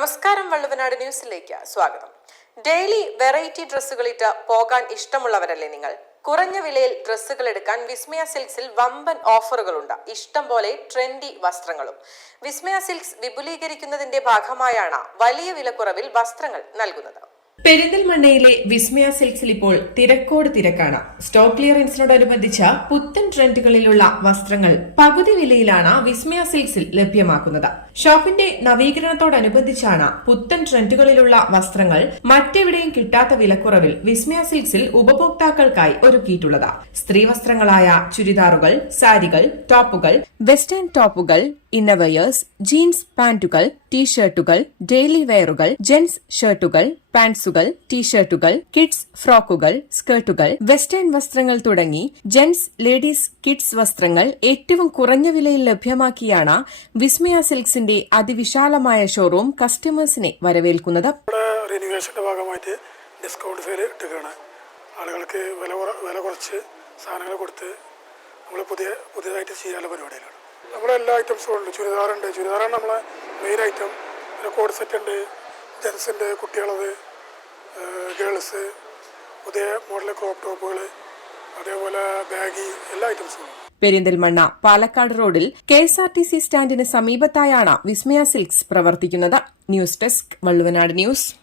നമസ്കാരം വള്ളുവനാട് ന്യൂസിലേക്ക് സ്വാഗതം. ഡെയിലി വെറൈറ്റി ഡ്രസ്സുകളിട്ട് പോകാൻ ഇഷ്ടമുള്ളവരല്ലേ നിങ്ങൾ? കുറഞ്ഞ വിലയിൽ ഡ്രസ്സുകൾ എടുക്കാൻ വിസ്മയ സിൽക്സിൽ വമ്പൻ ഓഫറുകളുണ്ട്. ഇഷ്ടം പോലെ ട്രെൻഡി വസ്ത്രങ്ങളും. വിസ്മയ സിൽക്സ് വിപുലീകരിക്കുന്നതിന്റെ ഭാഗമായാണ് വലിയ വിലക്കുറവിൽ വസ്ത്രങ്ങൾ നൽകുന്നത്. പെരിന്തൽമണ്ണയിലെ വിസ്മയ സിൽക്സിൽ ഇപ്പോൾ തിരക്കോട് തിരക്കാണ്. സ്റ്റോക്ക് ക്ലിയറൻസിനോടനുബന്ധിച്ച പുത്തൻ ട്രെൻഡുകളിലുള്ള വസ്ത്രങ്ങൾ പകുതി വിലയിലാണ് വിസ്മയ സിൽക്സിൽ ലഭ്യമാക്കുന്നത്. ഷോപ്പിന്റെ നവീകരണത്തോടനുബന്ധിച്ചാണ് പുത്തൻ ട്രെൻഡുകളിലുള്ള വസ്ത്രങ്ങൾ മറ്റെവിടെയും കിട്ടാത്ത വിലക്കുറവിൽ വിസ്മയ സിൽക്സിൽ ഉപഭോക്താക്കൾക്കായി ഒരുക്കിയിട്ടുള്ളത്. സ്ത്രീ വസ്ത്രങ്ങളായ ചുരിദാറുകൾ സാരികൾ ടോപ്പുകൾ വെസ്റ്റേൺ ടോപ്പുകൾ ഇന്നവയേഴ്സ് ജീൻസ് പാന്റുകൾ ടീഷർട്ടുകൾ ഡെയിലി വെയറുകൾ ജെൻസ് ഷർട്ടുകൾ പാന്റ്സുകൾ ടീഷർട്ടുകൾ കിഡ്സ് ഫ്രോക്കുകൾ സ്കേർട്ടുകൾ വെസ്റ്റേൺ വസ്ത്രങ്ങൾ തുടങ്ങി ജെൻസ് ലേഡീസ് കിഡ്സ് വസ്ത്രങ്ങൾ ഏറ്റവും കുറഞ്ഞ വിലയിൽ ലഭ്യമാക്കിയാണ് വിസ്മയ സിൽക്സിന്റെ അതിവിശാലമായ ഷോറൂം കസ്റ്റമേഴ്സിനെ വരവേൽക്കുന്നത്. ഭാഗമായിട്ട് ഡിസ്കൗണ്ട് സെയിൽ ഇട്ടുകയാണ് ആളുകൾക്ക് വില കുറച്ച് സാധനങ്ങൾ കൊടുത്ത് നമ്മൾ പുതിയ പുതിയതായിട്ട് ചെയ്യാനുള്ള പരിപാടിയിലാണ്. നമ്മുടെ എല്ലാ ഐറ്റംസും ഉണ്ട്. ചുരിദാറുണ്ട്. ചുരിദാറാണ് നമ്മളെ മെയിൻ ഐറ്റം പിന്നെ കോഡ് സെറ്റ് ഉണ്ട്. ജെൻസിന്റെ കുട്ടികളത് ഗേൾസ് പുതിയ മോഡൽ ക്രോപ്പ് ടോപ്പുകൾ അതേപോലെ ബാഗി എല്ലാ ഐറ്റംസും ഉണ്ട്. പെരിന്തൽമണ്ണ പാലക്കാട് റോഡിൽ K S R T C സ്റ്റാൻഡിന് സമീപത്തായാണ് വിസ്മയ സിൽക്സ് പ്രവർത്തിക്കുന്നത്. News desk Valluvanad news.